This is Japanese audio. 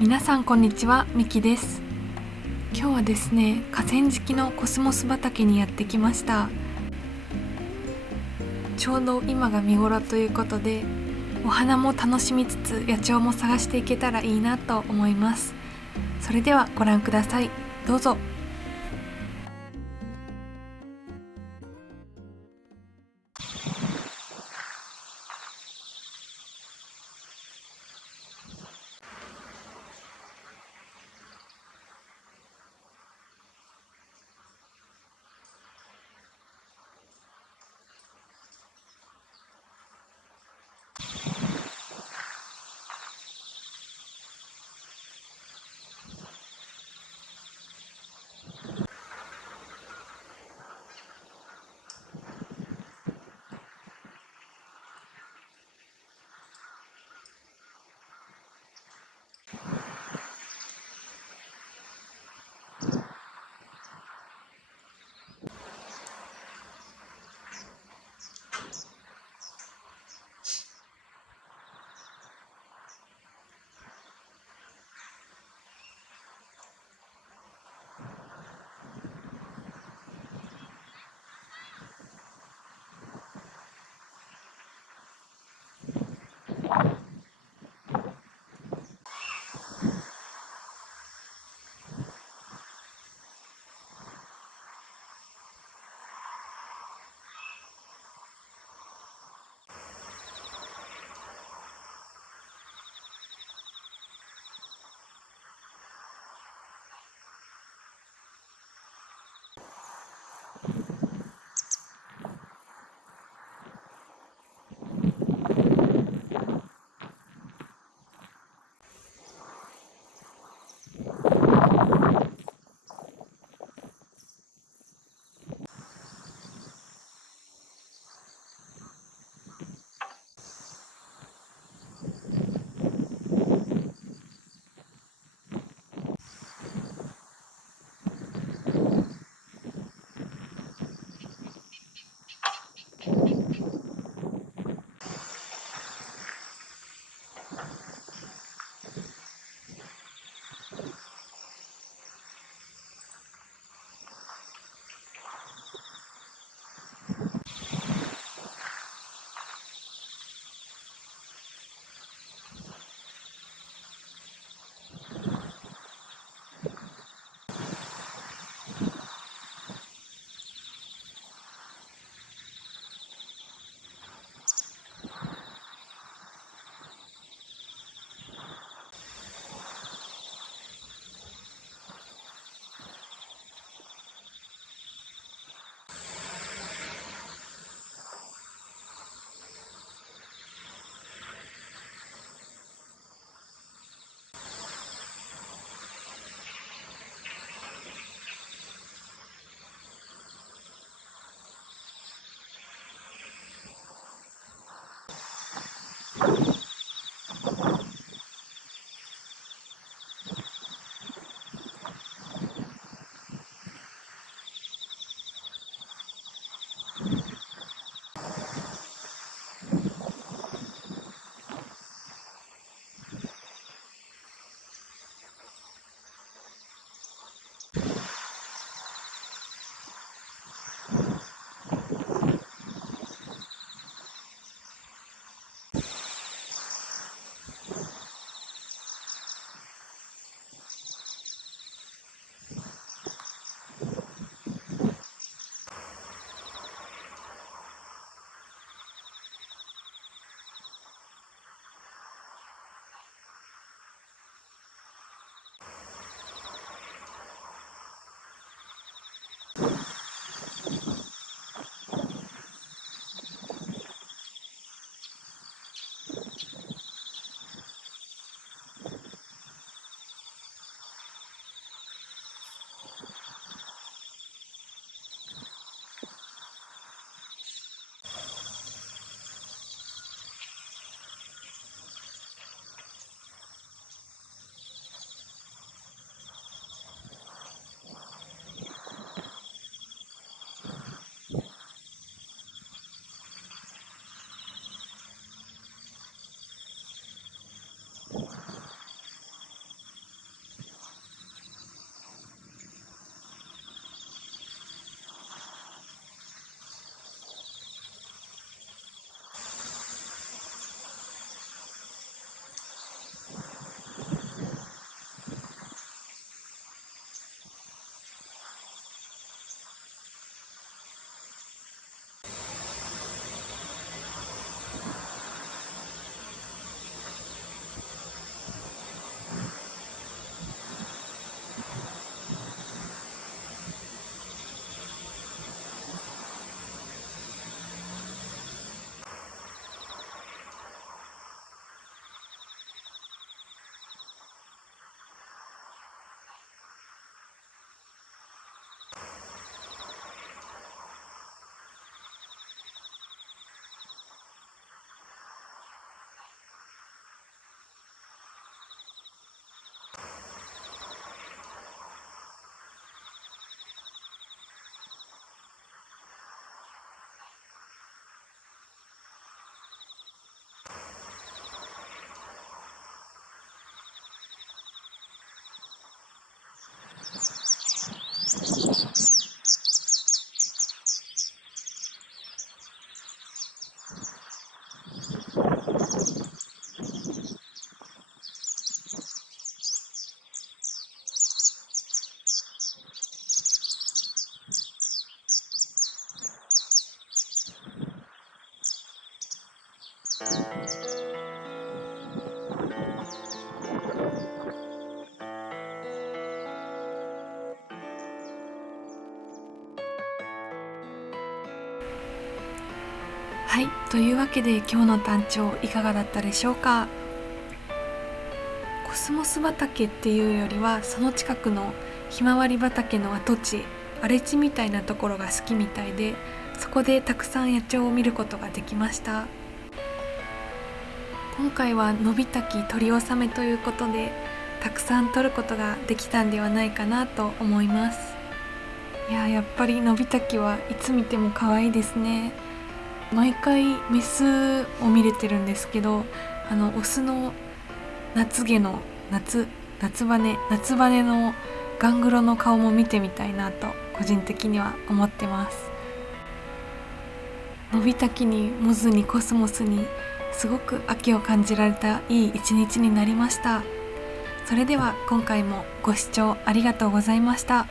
皆さんこんにちは、みきです。今日はですね、河川敷のコスモス畑にやってきました。ちょうど今が見頃ということで、お花も楽しみつつ野鳥も探していけたらいいなと思います。それではご覧ください。どうぞ。はい、というわけで今日の単調いかがだったでしょうか。コスモス畑っていうよりはその近くのひまわり畑の跡地、荒れ地みたいなところが好きみたいで、そこでたくさん野鳥を見ることができました。今回はのびたき取り納めということで、たくさん撮ることができたんではないかなと思います。やっぱりのびたきはいつ見ても可愛いですね。毎回メスを見れてるんですけど、オスの夏毛の夏バネのガングロの顔も見てみたいなと個人的には思ってます。のびたきにモズにコスモスにすごく秋を感じられたいい一日になりました。それでは今回もご視聴ありがとうございました。